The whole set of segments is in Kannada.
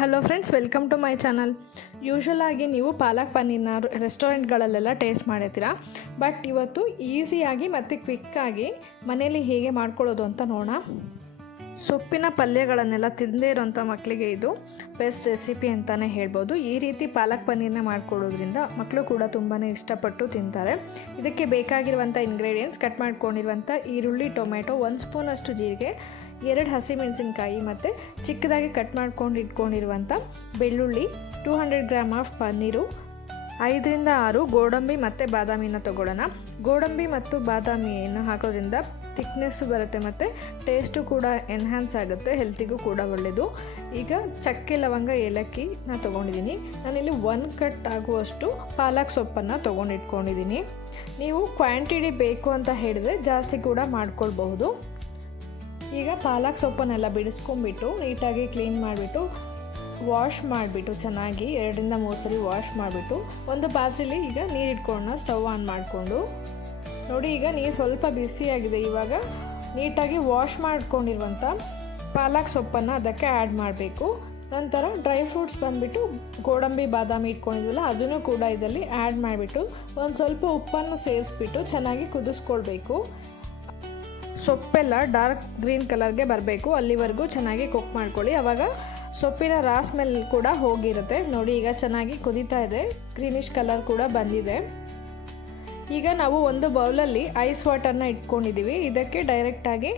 Hello friends, welcome to my channel. Usual ಆಗಿ ನೀವು ಪಾಲಕ್ ಪನ್ನೀರ್ನ ರೆಸ್ಟೋರೆಂಟ್ಗಳಲ್ಲೆಲ್ಲ ಟೇಸ್ಟ್ ಮಾಡಿರ್ತೀರಾ. ಬಟ್ ಇವತ್ತು ಈಸಿಯಾಗಿ ಮತ್ತು ಕ್ವಿಕ್ಕಾಗಿ ಮನೇಲಿ ಹೇಗೆ ಮಾಡ್ಕೊಳ್ಳೋದು ಅಂತ ನೋಡೋಣ. ಸೊಪ್ಪಿನ ಪಲ್ಯಗಳನ್ನೆಲ್ಲ ತಿಂದೇ ಇರೋಂಥ ಮಕ್ಕಳಿಗೆ ಇದು ಬೆಸ್ಟ್ ರೆಸಿಪಿ ಅಂತಲೇ ಹೇಳ್ಬೋದು. ಈ ರೀತಿ ಪಾಲಕ್ ಪನ್ನೀರ್ನ ಮಾಡ್ಕೊಳ್ಳೋದ್ರಿಂದ ಮಕ್ಕಳು ಕೂಡ ತುಂಬಾ ಇಷ್ಟಪಟ್ಟು ತಿಂತಾರೆ. ಇದಕ್ಕೆ ಬೇಕಾಗಿರುವಂಥ ಇಂಗ್ರೀಡಿಯೆಂಟ್ಸ್: ಕಟ್ ಮಾಡ್ಕೊಂಡಿರುವಂಥ ಈರುಳ್ಳಿ, ಟೊಮೆಟೊ, 1 ಸ್ಪೂನಷ್ಟು ಜೀರಿಗೆ, 2 ಹಸಿಮೆಣಸಿನ್ಕಾಯಿ ಮತ್ತು ಚಿಕ್ಕದಾಗಿ ಕಟ್ ಮಾಡ್ಕೊಂಡು ಇಟ್ಕೊಂಡಿರುವಂಥ ಬೆಳ್ಳುಳ್ಳಿ, 200 ಗ್ರಾಮ್ ಆಫ್ ಪನ್ನೀರು, 5 ರಿಂದ 6 ಗೋಡಂಬಿ ಮತ್ತು ಬಾದಾಮಿನ ತೊಗೊಳ್ಳೋಣ. ಗೋಡಂಬಿ ಮತ್ತು ಬಾದಾಮಿಯನ್ನು ಹಾಕೋದ್ರಿಂದ ಥಿಕ್ನೆಸ್ಸು ಬರುತ್ತೆ ಮತ್ತು ಟೇಸ್ಟು ಕೂಡ ಎನ್ಹ್ಯಾನ್ಸ್ ಆಗುತ್ತೆ, ಹೆಲ್ತಿಗೂ ಕೂಡ ಒಳ್ಳೆಯದು. ಈಗ ಚಕ್ಕೆ, ಲವಂಗ, ಏಲಕ್ಕಿನ ತೊಗೊಂಡಿದ್ದೀನಿ. ನಾನಿಲ್ಲಿ 1 ಕಟ್ ಆಗುವಷ್ಟು ಪಾಲಕ್ ಸೊಪ್ಪನ್ನು ತೊಗೊಂಡಿಟ್ಕೊಂಡಿದ್ದೀನಿ. ನೀವು ಕ್ವಾಂಟಿಟಿ ಬೇಕು ಅಂತ ಹೇಳಿದ್ರೆ ಜಾಸ್ತಿ ಕೂಡ ಮಾಡ್ಕೊಳ್ಬಹುದು. ಈಗ ಪಾಲಕ್ ಸೊಪ್ಪನ್ನೆಲ್ಲ ಬಿಡಿಸ್ಕೊಂಡ್ಬಿಟ್ಟು ನೀಟಾಗಿ ಕ್ಲೀನ್ ಮಾಡಿಬಿಟ್ಟು ವಾಶ್ ಮಾಡಿಬಿಟ್ಟು ಚೆನ್ನಾಗಿ 2 ರಿಂದ 3 ಸಲ ವಾಶ್ ಮಾಡಿಬಿಟ್ಟು ಒಂದು ಪಾತ್ರೆಯಲ್ಲಿ ಈಗ ನೀರು ಇಟ್ಕೊಳ್ಳೋಣ. ಸ್ಟವ್ ಆನ್ ಮಾಡಿಕೊಂಡು ನೋಡಿ, ಈಗ ನೀರು ಸ್ವಲ್ಪ ಬಿಸಿಯಾಗಿದೆ. ಇವಾಗ ನೀಟಾಗಿ ವಾಶ್ ಮಾಡ್ಕೊಂಡಿರುವಂಥ ಪಾಲಕ್ ಸೊಪ್ಪನ್ನು ಅದಕ್ಕೆ ಆ್ಯಡ್ ಮಾಡಬೇಕು. ನಂತರ ಡ್ರೈ ಫ್ರೂಟ್ಸ್ ಬಂದುಬಿಟ್ಟು ಗೋಡಂಬಿ, ಬಾದಾಮಿ ಇಟ್ಕೊಂಡಿದ್ವಲ್ಲ ಅದನ್ನು ಕೂಡ ಇದರಲ್ಲಿ ಆ್ಯಡ್ ಮಾಡಿಬಿಟ್ಟು ಒಂದು ಸ್ವಲ್ಪ ಉಪ್ಪನ್ನು ಸೇರಿಸ್ಬಿಟ್ಟು ಚೆನ್ನಾಗಿ ಕುದಿಸ್ಕೊಳ್ಬೇಕು. ಸೊಪ್ಪೆಲ್ಲ ಡಾರ್ಕ್ ಗ್ರೀನ್ ಕಲರ್ಗೆ ಬರಬೇಕು, ಅಲ್ಲಿವರೆಗೂ ಚೆನ್ನಾಗಿ ಕುಕ್ ಮಾಡ್ಕೊಳ್ಳಿ. ಆವಾಗ ಸೊಪ್ಪಿನ ರಾ ಸ್ಮೆಲ್ ಕೂಡ ಹೋಗಿರುತ್ತೆ. ನೋಡಿ, ಈಗ ಚೆನ್ನಾಗಿ ಕುದೀತಾ ಇದೆ, ಗ್ರೀನಿಶ್ ಕಲರ್ ಕೂಡ ಬಂದಿದೆ. ಈಗ ನಾವು ಒಂದು ಬೌಲಲ್ಲಿ ಐಸ್ ವಾಟರ್ನ ಇಟ್ಕೊಂಡಿದ್ದೀವಿ. ಇದಕ್ಕೆ ಡೈರೆಕ್ಟಾಗಿ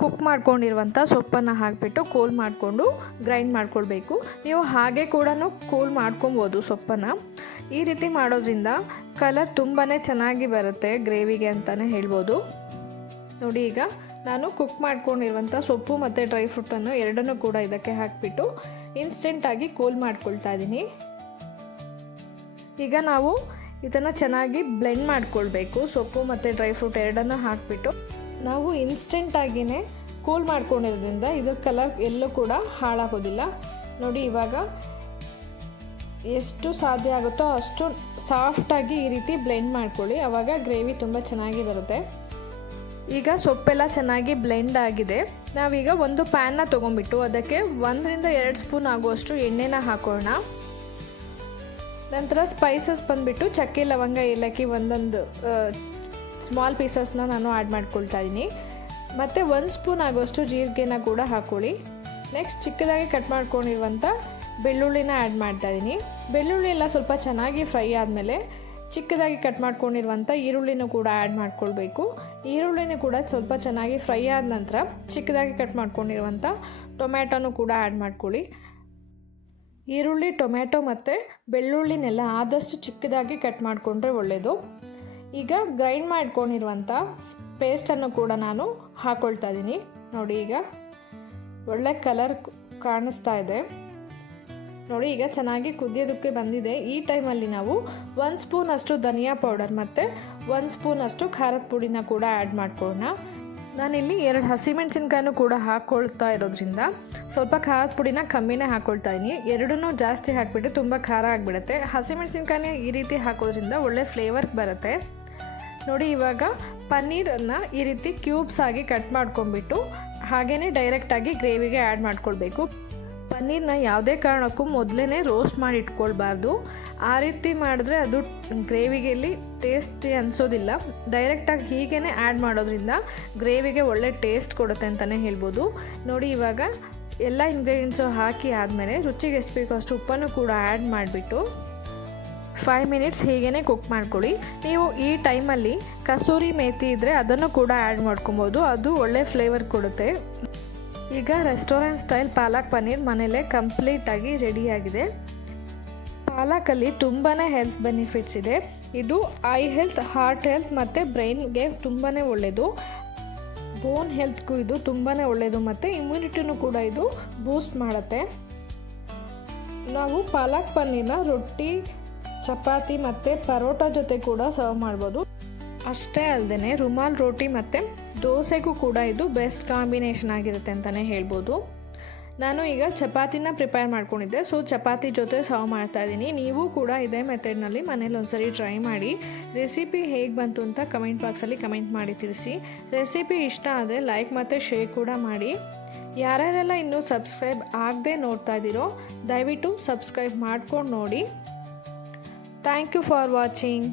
ಕುಕ್ ಮಾಡ್ಕೊಂಡಿರುವಂಥ ಸೊಪ್ಪನ್ನು ಹಾಕಿಬಿಟ್ಟು ಕೂಲ್ ಮಾಡಿಕೊಂಡು ಗ್ರೈಂಡ್ ಮಾಡ್ಕೊಳ್ಬೇಕು. ನೀವು ಹಾಗೆ ಕೂಡ ಕೂಲ್ ಮಾಡ್ಕೊಬೋದು ಸೊಪ್ಪನ್ನು. ಈ ರೀತಿ ಮಾಡೋದ್ರಿಂದ ಕಲರ್ ತುಂಬಾ ಚೆನ್ನಾಗಿ ಬರುತ್ತೆ ಗ್ರೇವಿಗೆ ಅಂತಲೇ ಹೇಳ್ಬೋದು. ನೋಡಿ, ಈಗ ನಾನು ಕುಕ್ ಮಾಡ್ಕೊಂಡಿರುವಂಥ ಸೊಪ್ಪು ಮತ್ತು ಡ್ರೈ ಫ್ರೂಟನ್ನು ಎರಡನ್ನೂ ಕೂಡ ಇದಕ್ಕೆ ಹಾಕಿಬಿಟ್ಟು ಇನ್ಸ್ಟೆಂಟಾಗಿ ಕೂಲ್ ಮಾಡ್ಕೊಳ್ತಾ ಇದ್ದೀನಿ. ಈಗ ನಾವು ಇದನ್ನು ಚೆನ್ನಾಗಿ ಬ್ಲೆಂಡ್ ಮಾಡ್ಕೊಳ್ಬೇಕು. ಸೊಪ್ಪು ಮತ್ತು ಡ್ರೈ ಫ್ರೂಟ್ ಎರಡನ್ನೂ ಹಾಕಿಬಿಟ್ಟು ನಾವು ಇನ್ಸ್ಟೆಂಟಾಗಿಯೇ ಕೂಲ್ ಮಾಡ್ಕೊಂಡಿರೋದ್ರಿಂದ ಇದ್ರ ಕಲರ್ ಎಲ್ಲೂ ಕೂಡ ಹಾಳಾಗೋದಿಲ್ಲ. ನೋಡಿ, ಇವಾಗ ಎಷ್ಟು ಸಾಧ್ಯ ಆಗುತ್ತೋ ಅಷ್ಟು ಸಾಫ್ಟಾಗಿ ಈ ರೀತಿ ಬ್ಲೆಂಡ್ ಮಾಡ್ಕೊಳ್ಳಿ, ಆವಾಗ ಗ್ರೇವಿ ತುಂಬ ಚೆನ್ನಾಗಿ ಬರುತ್ತೆ. ಈಗ ಸೊಪ್ಪೆಲ್ಲ ಚೆನ್ನಾಗಿ ಬ್ಲೆಂಡ್ ಆಗಿದೆ. ನಾವೀಗ ಒಂದು ಪ್ಯಾನ್ನ ತೊಗೊಂಡ್ಬಿಟ್ಟು ಅದಕ್ಕೆ 1 ರಿಂದ 2 ಸ್ಪೂನ್ ಆಗುವಷ್ಟು ಎಣ್ಣೆನ ಹಾಕೋಣ. ನಂತರ ಸ್ಪೈಸಸ್ ಬಂದುಬಿಟ್ಟು ಚಕ್ಕೆ, ಲವಂಗ, ಏಲಕ್ಕಿ ಒಂದೊಂದು ಸ್ಮಾಲ್ ಪೀಸಸ್ನ ನಾನು ಆ್ಯಡ್ ಮಾಡ್ಕೊಳ್ತಾ ಇದ್ದೀನಿ. ಮತ್ತು 1 ಸ್ಪೂನ್ ಆಗುವಷ್ಟು ಜೀರಿಗೆನ ಕೂಡ ಹಾಕ್ಕೊಳ್ಳಿ. ನೆಕ್ಸ್ಟ್ ಚಿಕ್ಕದಾಗಿ ಕಟ್ ಮಾಡ್ಕೊಂಡಿರುವಂಥ ಬೆಳ್ಳುಳ್ಳಿನ ಆ್ಯಡ್ ಮಾಡ್ತಾಯಿದ್ದೀನಿ. ಬೆಳ್ಳುಳ್ಳಿ ಎಲ್ಲ ಸ್ವಲ್ಪ ಚೆನ್ನಾಗಿ ಫ್ರೈ ಆದಮೇಲೆ ಚಿಕ್ಕದಾಗಿ ಕಟ್ ಮಾಡ್ಕೊಂಡಿರುವಂಥ ಈರುಳ್ಳಿನೂ ಕೂಡ ಆ್ಯಡ್ ಮಾಡ್ಕೊಳ್ಬೇಕು. ಈರುಳ್ಳಿನೂ ಕೂಡ ಸ್ವಲ್ಪ ಚೆನ್ನಾಗಿ ಫ್ರೈ ಆದ ನಂತರ ಚಿಕ್ಕದಾಗಿ ಕಟ್ ಮಾಡ್ಕೊಂಡಿರುವಂಥ ಟೊಮ್ಯಾಟೊನೂ ಕೂಡ ಆ್ಯಡ್ ಮಾಡ್ಕೊಳ್ಳಿ. ಈರುಳ್ಳಿ, ಟೊಮ್ಯಾಟೊ ಮತ್ತು ಬೆಳ್ಳುಳ್ಳಿನೆಲ್ಲ ಆದಷ್ಟು ಚಿಕ್ಕದಾಗಿ ಕಟ್ ಮಾಡಿಕೊಂಡ್ರೆ ಒಳ್ಳೆಯದು. ಈಗ ಗ್ರೈಂಡ್ ಮಾಡ್ಕೊಂಡಿರುವಂಥ ಪೇಸ್ಟನ್ನು ಕೂಡ ನಾನು ಹಾಕ್ಕೊಳ್ತಾ ಇದ್ದೀನಿ. ನೋಡಿ, ಈಗ ಒಳ್ಳೆ ಕಲರ್ ಕಾಣಿಸ್ತಾ ಇದೆ. ನೋಡಿ, ಈಗ ಚೆನ್ನಾಗಿ ಕುದಿಯೋದಕ್ಕೆ ಬಂದಿದೆ. ಈ ಟೈಮಲ್ಲಿ ನಾವು 1 ಸ್ಪೂನಷ್ಟು ಧನಿಯಾ ಪೌಡರ್ ಮತ್ತು 1 ಸ್ಪೂನಷ್ಟು ಖಾರದ ಪುಡಿನ ಕೂಡ ಆ್ಯಡ್ ಮಾಡ್ಕೊಳ್ಳೋಣ. ನಾನಿಲ್ಲಿ 2 ಹಸಿಮೆಣಸಿನ್ಕಾಯಿನೂ ಕೂಡ ಹಾಕ್ಕೊಳ್ತಾ ಇರೋದ್ರಿಂದ ಸ್ವಲ್ಪ ಖಾರದ ಪುಡಿನ ಕಮ್ಮಿನೇ ಹಾಕ್ಕೊಳ್ತಾ ಇದ್ದೀನಿ. ಎರಡನ್ನೂ ಜಾಸ್ತಿ ಹಾಕಿಬಿಟ್ಟು ತುಂಬ ಖಾರ ಆಗಿಬಿಡುತ್ತೆ. ಹಸಿಮೆಣಸಿನ್ಕಾಯಿನ ಈ ರೀತಿ ಹಾಕೋದ್ರಿಂದ ಒಳ್ಳೆ ಫ್ಲೇವರ್ ಬರುತ್ತೆ. ನೋಡಿ, ಇವಾಗ ಪನ್ನೀರನ್ನು ಈ ರೀತಿ ಕ್ಯೂಬ್ಸ್ ಆಗಿ ಕಟ್ ಮಾಡ್ಕೊಂಡ್ಬಿಟ್ಟು ಹಾಗೆಯೇ ಡೈರೆಕ್ಟಾಗಿ ಗ್ರೇವಿಗೆ ಆ್ಯಡ್ ಮಾಡ್ಕೊಳ್ಬೇಕು. ಪನ್ನೀರನ್ನ ಯಾವುದೇ ಕಾರಣಕ್ಕೂ ಮೊದಲೇ ರೋಸ್ಟ್ ಮಾಡಿ ಇಟ್ಕೊಳ್ಬಾರ್ದು. ಆ ರೀತಿ ಮಾಡಿದ್ರೆ ಅದು ಗ್ರೇವಿಗೆಲ್ಲಿ ಟೇಸ್ಟಿ ಅನಿಸೋದಿಲ್ಲ. ಡೈರೆಕ್ಟಾಗಿ ಹೀಗೇ ಆ್ಯಡ್ ಮಾಡೋದ್ರಿಂದ ಗ್ರೇವಿಗೆ ಒಳ್ಳೆ ಟೇಸ್ಟ್ ಕೊಡುತ್ತೆ ಅಂತಲೇ ಹೇಳ್ಬೋದು. ನೋಡಿ, ಇವಾಗ ಎಲ್ಲ ಇಂಗ್ರೀಡಿಯೆಂಟ್ಸು ಹಾಕಿ ಆದಮೇಲೆ ರುಚಿಗೆ ಎಷ್ಟು ಬೇಕೋ ಅಷ್ಟು ಉಪ್ಪನ್ನು ಕೂಡ ಆ್ಯಡ್ ಮಾಡಿಬಿಟ್ಟು 5 ಮಿನಿಟ್ಸ್ ಹೀಗೇ ಕುಕ್ ಮಾಡ್ಕೊಳ್ಳಿ. ನೀವು ಈ ಟೈಮಲ್ಲಿ ಕಸೂರಿ ಮೇಥಿ ಇದ್ದರೆ ಅದನ್ನು ಕೂಡ ಆ್ಯಡ್ ಮಾಡ್ಕೊಬೋದು, ಅದು ಒಳ್ಳೆ ಫ್ಲೇವರ್ ಕೊಡುತ್ತೆ. ಈಗ ರೆಸ್ಟೋರೆಂಟ್ ಸ್ಟೈಲ್ ಪಾಲಕ್ ಪನ್ನೀರ್ ಮನೇಲೇ ಕಂಪ್ಲೀಟಾಗಿ ರೆಡಿಯಾಗಿದೆ. ಪಾಲಕಲ್ಲಿ ತುಂಬಾ ಹೆಲ್ತ್ ಬೆನಿಫಿಟ್ಸ್ ಇದೆ. ಇದು ಐ ಹೆಲ್ತ್, ಹಾರ್ಟ್ ಹೆಲ್ತ್ ಮತ್ತು ಬ್ರೈನ್ಗೆ ತುಂಬಾ ಒಳ್ಳೆಯದು. ಬೋನ್ ಹೆಲ್ತ್ಗೂ ಇದು ತುಂಬಾ ಒಳ್ಳೆಯದು ಮತ್ತು ಇಮ್ಯುನಿಟಿನೂ ಕೂಡ ಇದು ಬೂಸ್ಟ್ ಮಾಡುತ್ತೆ. ನಾವು ಪಾಲಕ್ ಪನ್ನೀರ್ನ ರೊಟ್ಟಿ, ಚಪಾತಿ ಮತ್ತು ಪರೋಟ ಜೊತೆ ಕೂಡ ಸರ್ವ್ ಮಾಡ್ಬೋದು. ಅಷ್ಟೇ ಅಲ್ಲದೆ ರುಮಾಲ್ ರೋಟಿ ಮತ್ತು ದೋಸೆಗೂ ಕೂಡ ಇದು ಬೆಸ್ಟ್ ಕಾಂಬಿನೇಷನ್ ಆಗಿರುತ್ತೆ ಅಂತಲೇ ಹೇಳ್ಬೋದು. ನಾನು ಈಗ ಚಪಾತಿನ ಪ್ರಿಪೇರ್ ಮಾಡ್ಕೊಂಡಿದ್ದೆ, ಸೊ ಚಪಾತಿ ಜೊತೆ ಸರ್ವ್ ಮಾಡ್ತಾಯಿದ್ದೀನಿ. ನೀವು ಕೂಡ ಇದೇ ಮೆಥಡ್ನಲ್ಲಿ ಮನೇಲಿ ಒಂದ್ಸರಿ ಟ್ರೈ ಮಾಡಿ. ರೆಸಿಪಿ ಹೇಗೆ ಬಂತು ಅಂತ ಕಮೆಂಟ್ ಬಾಕ್ಸಲ್ಲಿ ಕಮೆಂಟ್ ಮಾಡಿ ತಿಳಿಸಿ. ರೆಸಿಪಿ ಇಷ್ಟ ಆದರೆ ಲೈಕ್ ಮತ್ತು ಶೇರ್ ಕೂಡ ಮಾಡಿ. ಯಾರ್ಯಾರೆಲ್ಲ ಇನ್ನೂ ಸಬ್ಸ್ಕ್ರೈಬ್ ಆಗದೆ ನೋಡ್ತಾ ಇದ್ದೀರೋ ದಯವಿಟ್ಟು ಸಬ್ಸ್ಕ್ರೈಬ್ ಮಾಡ್ಕೊಂಡು ನೋಡಿ. Thank you for watching.